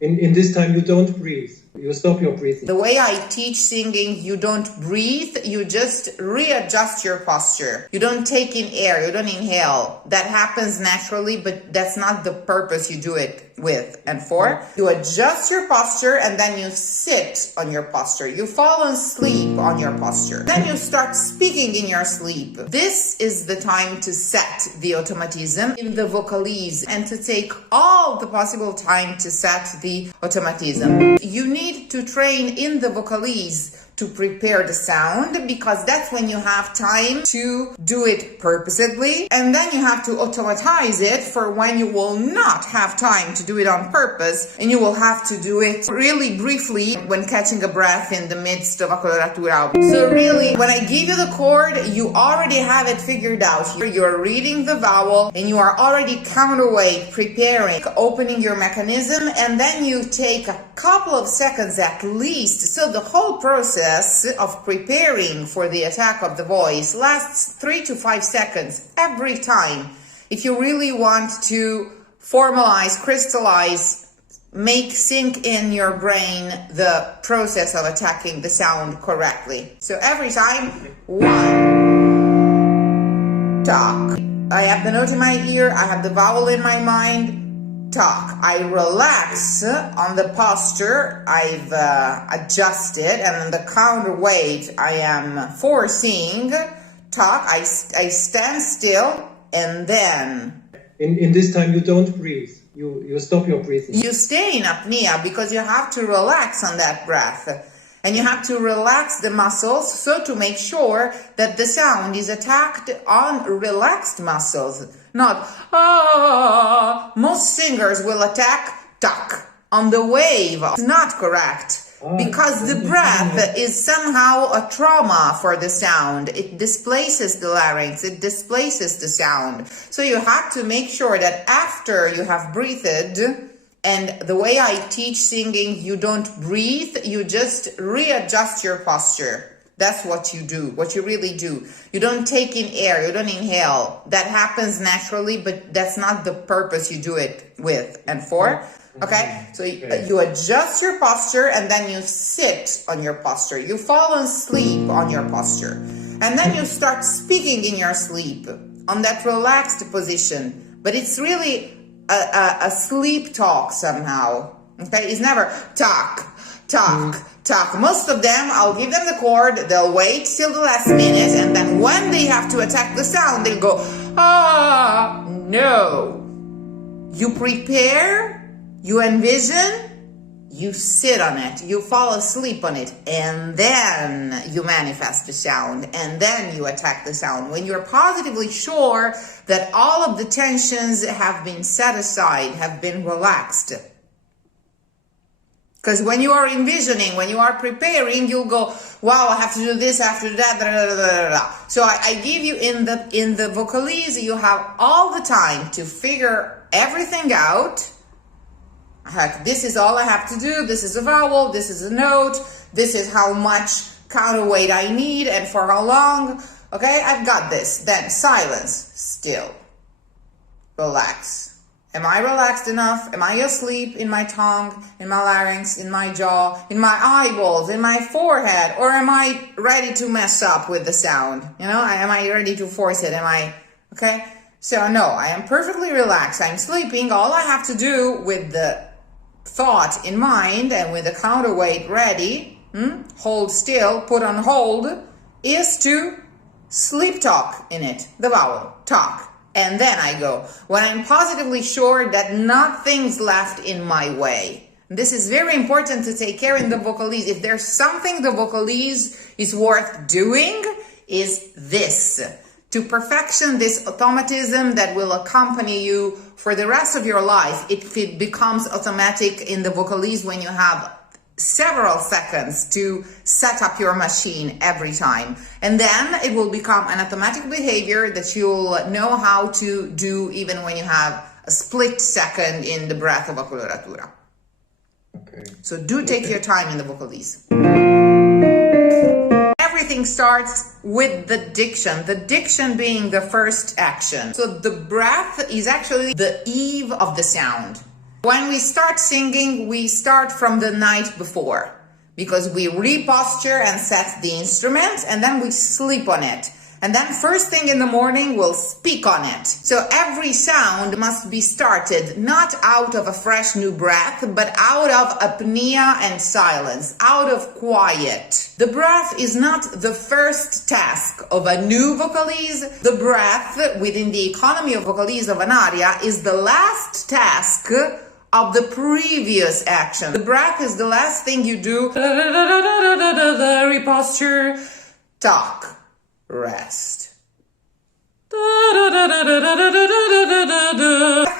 In this time, you don't breathe. You stop your breathing. The way I teach singing, you don't breathe, you just readjust your posture. You don't take in air, you don't inhale. That happens naturally, but that's not the purpose you do it with and for. You adjust your posture and then you sit on your posture. You fall asleep on your posture. Then you start speaking in your sleep. This is the time to set the automatism in the vocalese and to take all the possible time to set the automatism. You need to train in the vocalese to prepare the sound, because that's when you have time to do it purposely, and then you have to automatize it for when you will not have time to do it on purpose, and you will have to do it really briefly when catching a breath in the midst of a coloratura. So really, when I give you the chord, you already have it figured out. You're reading the vowel and you are already counterweight, preparing, opening your mechanism, and then you take a couple of seconds at least. So the whole process of preparing for the attack of the voice lasts 3 to 5 seconds every time. If you really want to formalize, crystallize, make sink in your brain the process of attacking the sound correctly. So every time, 1, talk. I have the note in my ear, I have the vowel in my mind, talk. I relax on the posture, I've adjusted, and on the counterweight I am forcing, talk. I stand still, and then in this time you don't breathe. You stop your breathing. You stay in apnea because you have to relax on that breath, and you have to relax the muscles so to make sure that the sound is attacked on relaxed muscles, not Most singers will attack talk on the wave. It's not correct, because the breath is somehow a trauma for the sound. It displaces the larynx, it displaces the sound. So you have to make sure that after you have breathed, and the way I teach singing, you don't breathe, you just readjust your posture. That's what you do, what you really do. You don't take in air, you don't inhale. That happens naturally, but that's not the purpose you do it with and for. Okay, so you adjust your posture and then you sit on your posture. You fall asleep on your posture. And then you start speaking in your sleep on that relaxed position. But it's really a sleep talk somehow. Okay, it's never talk. Most of them, I'll give them the chord, they'll wait till the last minute, and then when they have to attack the sound, they'll go, no. You prepare, you envision, you sit on it, you fall asleep on it, and then you manifest the sound, and then you attack the sound. When you're positively sure that all of the tensions have been set aside, have been relaxed. Because when you are envisioning, when you are preparing, you'll go, wow, I have to do this, I have to do that, da, da, da, da. So I give you in the vocalese, you have all the time to figure everything out. Heck, this is all I have to do, this is a vowel, this is a note, this is how much counterweight I need and for how long. Okay, I've got this. Then silence, still, relax. Am I relaxed enough? Am I asleep in my tongue, in my larynx, in my jaw, in my eyeballs, in my forehead? Or am I ready to mess up with the sound? You know, am I ready to force it? Okay? So no, I am perfectly relaxed. I'm sleeping. All I have to do with the thought in mind and with the counterweight ready, hold still, put on hold, is to sleep talk in it, the vowel, talk. And then I go, when I'm positively sure that nothing's left in my way. This is very important to take care in the vocalese. If there's something the vocalese is worth doing, is this. To perfection, this automatism that will accompany you for the rest of your life. It becomes automatic in the vocalese when you have several seconds to set up your machine every time, and then it will become an automatic behavior that you'll know how to do even when you have a split second in the breath of a coloratura. Okay. So do take your time in the vocalese. Everything starts with the diction being the first action. So the breath is actually the eve of the sound. When we start singing, we start from the night before, because we reposture and set the instrument, and then we sleep on it. And then first thing in the morning, we'll speak on it. So every sound must be started not out of a fresh new breath, but out of apnea and silence, out of quiet. The breath is not the first task of a new vocalise. The breath, within the economy of vocalise of an aria, is the last task of the previous action. The breath is the last thing you do. Reposture, talk. Rest.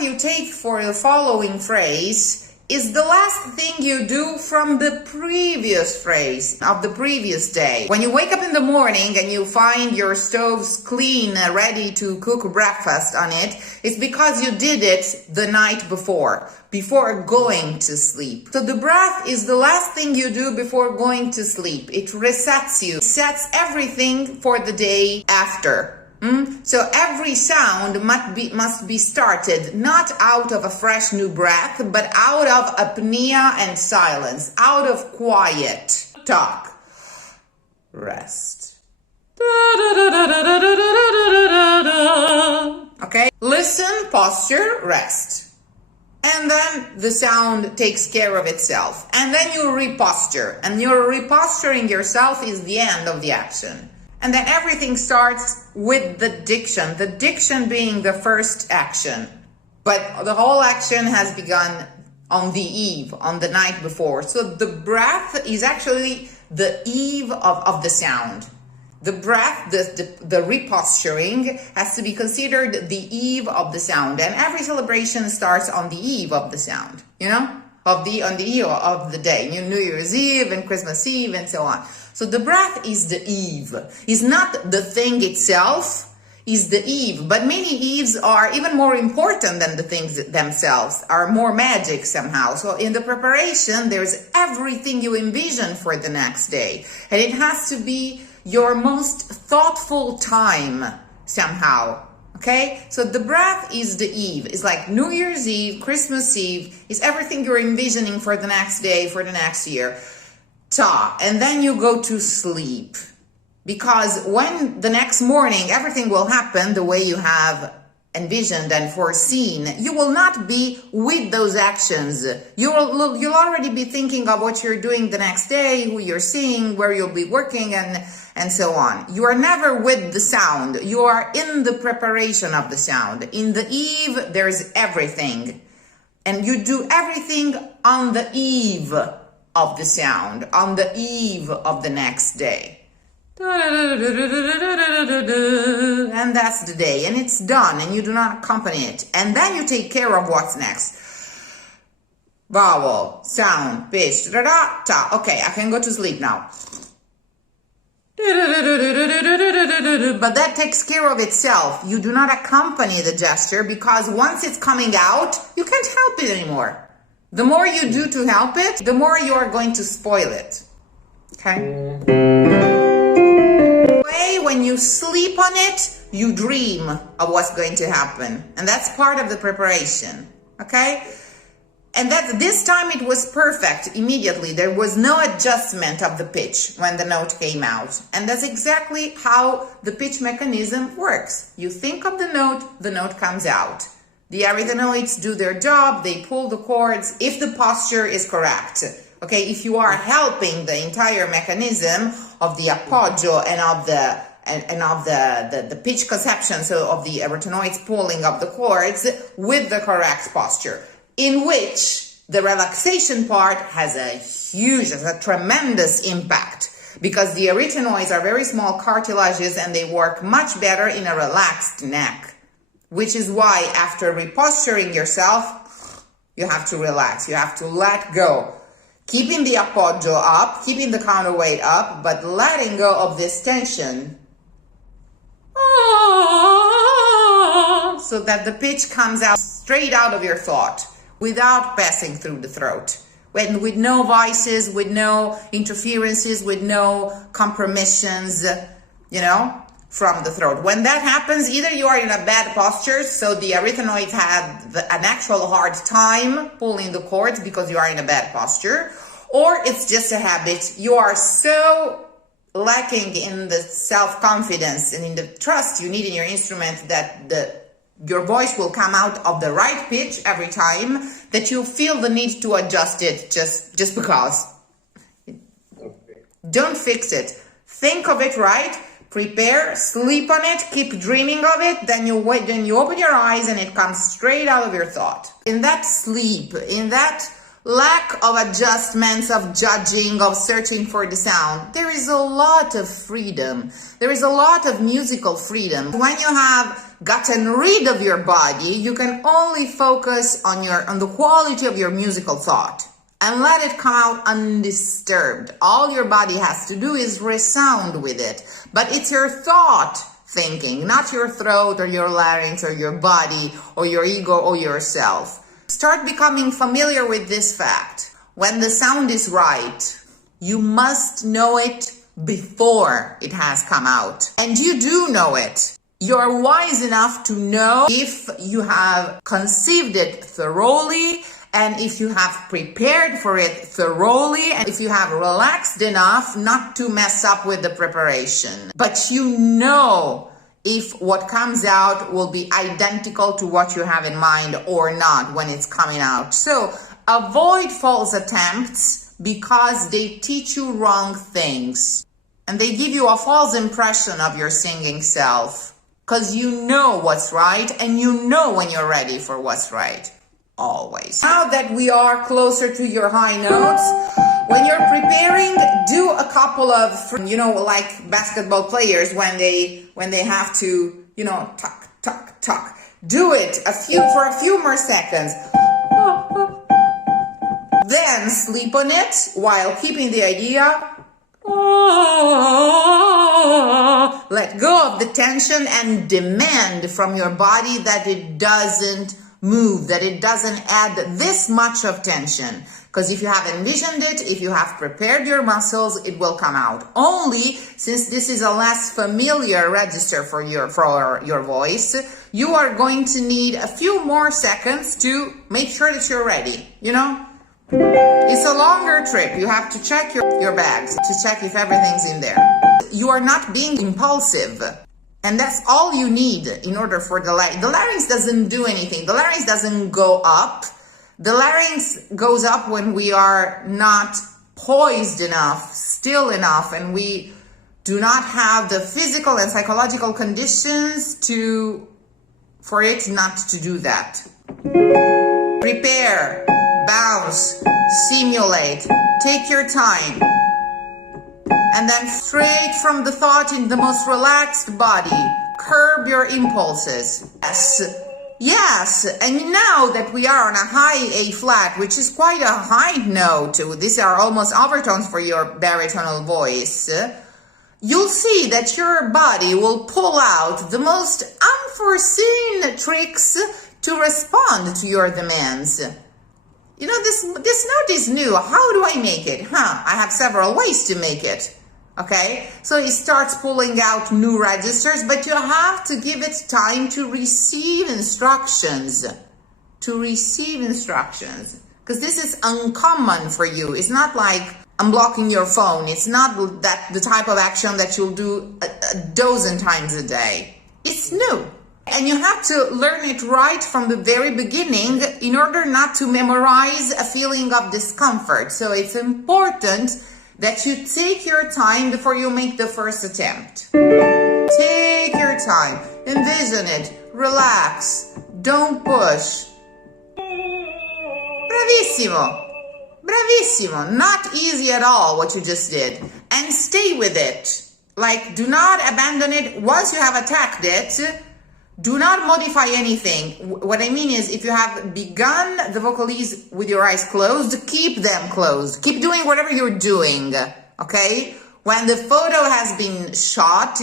You take for the following phrase is the last thing you do from the previous phrase of the previous day. When you wake up in the morning and you find your stoves clean, ready to cook breakfast on it, it's because you did it the night before going to sleep. So the breath is the last thing you do before going to sleep. It resets you, sets everything for the day after. So every sound must be started not out of a fresh new breath, but out of apnea and silence, out of quiet. Talk. Rest. Okay? Listen, posture, rest. And then the sound takes care of itself. And then you reposture. And your reposturing yourself is the end of the action. And then everything starts with the diction being the first action. But the whole action has begun on the eve, on the night before. So the breath is actually the eve of the sound. The breath, the reposturing has to be considered the eve of the sound. And every celebration starts on the eve of the sound, on the eve of the day. New Year's Eve and Christmas Eve and so on. So the breath is the eve. Is not the thing itself, is the eve. But many eves are even more important than the things themselves, are more magic somehow. So in the preparation, there's everything you envision for the next day. And it has to be your most thoughtful time somehow. Okay? So the breath is the eve. It's like New Year's Eve, Christmas Eve, is everything you're envisioning for the next day, for the next year. And then you go to sleep, because when the next morning everything will happen the way you have envisioned and foreseen, you will not be with those actions. You'll already be thinking of what you're doing the next day, who you're seeing, where you'll be working, and so on. You are never with the sound. You are in the preparation of the sound. In the eve, there's everything. And you do everything on the eve of the sound, on the eve of the next day. And that's the day, and it's done, and you do not accompany it. And then you take care of what's next. Vowel, sound, pitch, ta. Okay, I can go to sleep now. But that takes care of itself. You do not accompany the gesture, because once it's coming out, you can't help it anymore. The more you do to help it, the more you are going to spoil it. Okay? When you sleep on it, you dream of what's going to happen. And that's part of the preparation. Okay? And this time it was perfect immediately. There was no adjustment of the pitch when the note came out. And that's exactly how the pitch mechanism works. You think of the note comes out. The arytenoids do their job, they pull the chords if the posture is correct. Okay, if you are helping the entire mechanism of the appoggio and of the pitch conception, so of the arytenoids pulling up the chords with the correct posture, in which the relaxation part has a tremendous impact, because the arytenoids are very small cartilages and they work much better in a relaxed neck. Which is why after reposturing yourself, you have to relax. You have to let go. Keeping the appoggio up, keeping the counterweight up, but letting go of this tension. So that the pitch comes out straight out of your thought, without passing through the throat. With no voices, with no interferences, with no compromissions, from the throat. When that happens, either you are in a bad posture, so the arytenoids have an actual hard time pulling the cords because you are in a bad posture, or it's just a habit. You are so lacking in the self-confidence and in the trust you need in your instrument that your voice will come out of the right pitch every time, that you feel the need to adjust it just because. Okay. Don't fix it. Think of it right. Prepare, sleep on it, keep dreaming of it, then you wait, then you open your eyes and it comes straight out of your thought. In that sleep, in that lack of adjustments, of judging, of searching for the sound, there is a lot of freedom. There is a lot of musical freedom. When you have gotten rid of your body, you can only focus on the quality of your musical thought and let it come out undisturbed. All your body has to do is resound with it. But it's your thought thinking, not your throat or your larynx or your body or your ego or yourself. Start becoming familiar with this fact. When the sound is right, you must know it before it has come out. And you do know it. You're wise enough to know if you have conceived it thoroughly, and if you have prepared for it thoroughly, and if you have relaxed enough not to mess up with the preparation. But you know if what comes out will be identical to what you have in mind or not when it's coming out. So avoid false attempts because they teach you wrong things. And they give you a false impression of your singing self. Because you know what's right and you know when you're ready for what's right. Always. Now that we are closer to your high notes, when you're preparing, do a couple of, like basketball players when they have to, tuck, tuck, tuck. Do it for a few more seconds. Then sleep on it while keeping the idea. Let go of the tension and demand from your body that it doesn't move, that it doesn't add this much of tension. Because if you have envisioned it, if you have prepared your muscles, it will come out. Only since this is a less familiar register for your voice, you are going to need a few more seconds to make sure that you're ready, It's a longer trip. You have to check your bags to check if everything's in there. You are not being impulsive. And that's all you need in order for the larynx. The larynx doesn't do anything. The larynx doesn't go up. The larynx goes up when we are not poised enough, still enough, and we do not have the physical and psychological conditions for it not to do that. Prepare, bounce, simulate, take your time. And then straight from the thought in the most relaxed body, curb your impulses. Yes, and now that we are on a high A flat, which is quite a high note, these are almost overtones for your baritonal voice, you'll see that your body will pull out the most unforeseen tricks to respond to your demands. This note is new. How do I make it? I have several ways to make it. Okay, so it starts pulling out new registers, but you have to give it time to receive instructions. Because this is uncommon for you. It's not like unblocking your phone. It's not that the type of action that you'll do a dozen times a day. It's new. And you have to learn it right from the very beginning in order not to memorize a feeling of discomfort. So it's important that you take your time before you make the first attempt. Take your time. Envision it. Relax. Don't push. Bravissimo. Bravissimo. Not easy at all what you just did. And stay with it. Do not abandon it. Once you have attacked it, do not modify anything. What I mean is, if you have begun the vocalese with your eyes closed, keep them closed. Keep doing whatever you're doing, okay? When the photo has been shot,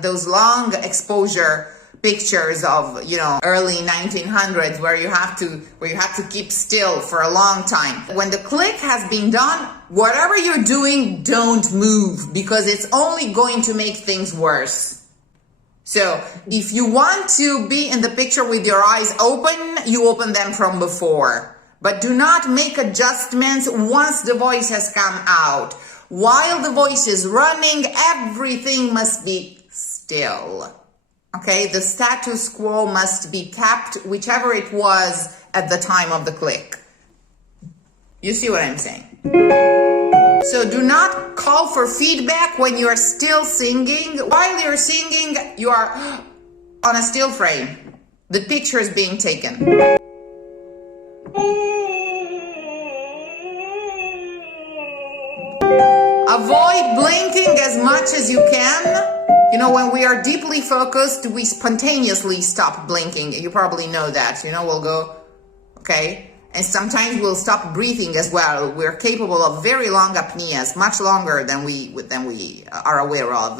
those long exposure pictures of, early 1900s where you have to keep still for a long time. When the click has been done, whatever you're doing, don't move, because it's only going to make things worse. So if you want to be in the picture with your eyes open, you open them from before. But do not make adjustments once the voice has come out. While the voice is running, everything must be still. Okay, the status quo must be kept, whichever it was at the time of the click. You see what I'm saying? So do not call for feedback when you are still singing. While you're singing, you are on a still frame. The picture is being taken. Avoid blinking as much as you can. You know, when we are deeply focused, we spontaneously stop blinking. You probably know that. You know, we'll go, okay? And sometimes we'll stop breathing as well. We're capable of very long apneas, much longer than we are aware of.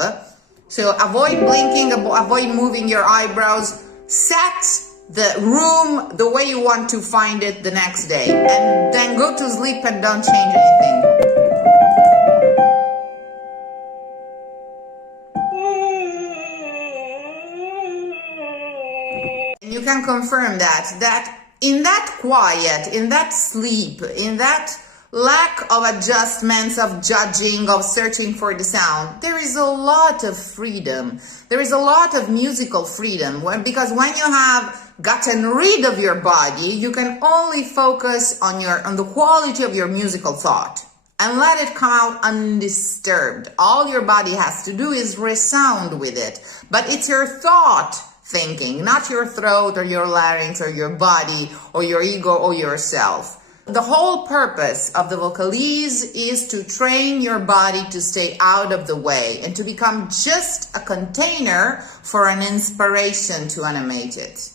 So avoid blinking, avoid moving your eyebrows. Set the room the way you want to find it the next day. And then go to sleep and don't change anything. You can confirm that in that quiet, in that sleep, in that lack of adjustments, of judging, of searching for the sound, there is a lot of freedom. There is a lot of musical freedom, because when you have gotten rid of your body, you can only focus on the quality of your musical thought and let it come out undisturbed. All your body has to do is resound with it, but it's your thought thinking, not your throat or your larynx or your body or your ego or yourself. The whole purpose of the vocalese is to train your body to stay out of the way and to become just a container for an inspiration to animate it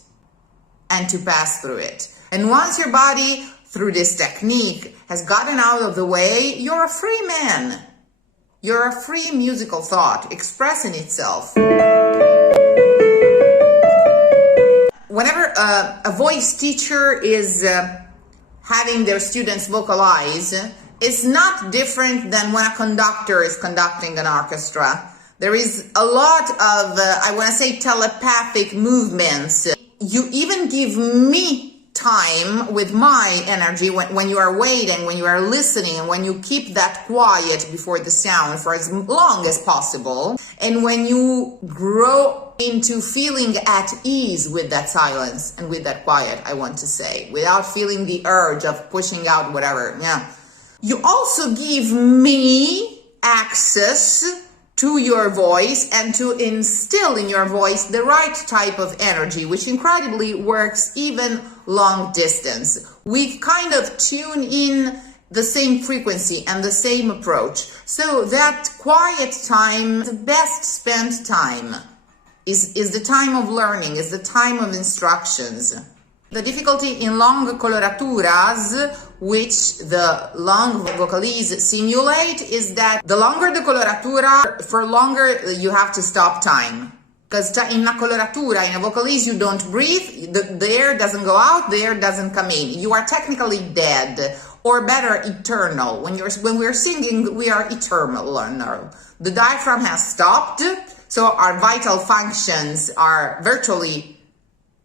and to pass through it. And once your body, through this technique, has gotten out of the way, you're a free man. You're a free musical thought expressing itself. Whenever a voice teacher is having their students vocalize, it's not different than when a conductor is conducting an orchestra. There is a lot of, I want to say, telepathic movements. You even give me time with my energy when you are waiting, when you are listening, and when you keep that quiet before the sound for as long as possible. And when you grow into feeling at ease with that silence and with that quiet, I want to say, without feeling the urge of pushing out whatever. Yeah. You also give me access to your voice and to instill in your voice the right type of energy, which incredibly works even long distance. We kind of tune in the same frequency and the same approach. So that quiet time, the best spent time, is the time of learning, is the time of instructions. The difficulty in long coloraturas, which the long vocalese simulate, is that the longer the coloratura, for longer you have to stop time. Because in a coloratura, in a vocalese, you don't breathe, the air doesn't go out, the air doesn't come in. You are technically dead, or better, eternal. When we're singing, we are eternal. The diaphragm has stopped, so our vital functions are virtually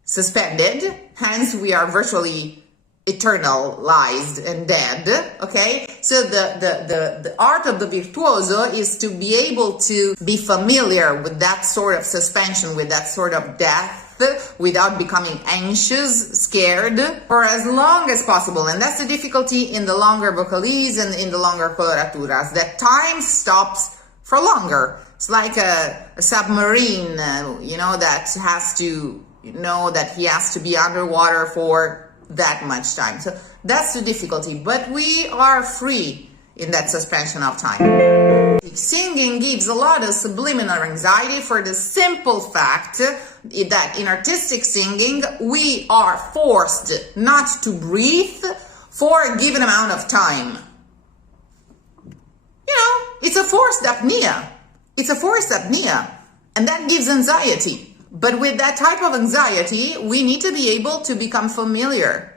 suspended, hence we are virtually eternalized and dead. Okay, so the art of the virtuoso is to be able to be familiar with that sort of suspension, with that sort of death, without becoming anxious, scared, for as long as possible. And that's the difficulty in the longer vocalese and in the longer coloraturas, that time stops for longer. It's like a submarine, that has to know that he has to be underwater for that much time. So that's the difficulty, but we are free in that suspension of time. Singing gives a lot of subliminal anxiety for the simple fact that in artistic singing, we are forced not to breathe for a given amount of time. It's a forced apnea. It's a forced apnea, and that gives anxiety. But with that type of anxiety, we need to be able to become familiar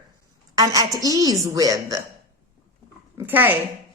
and at ease with. Okay.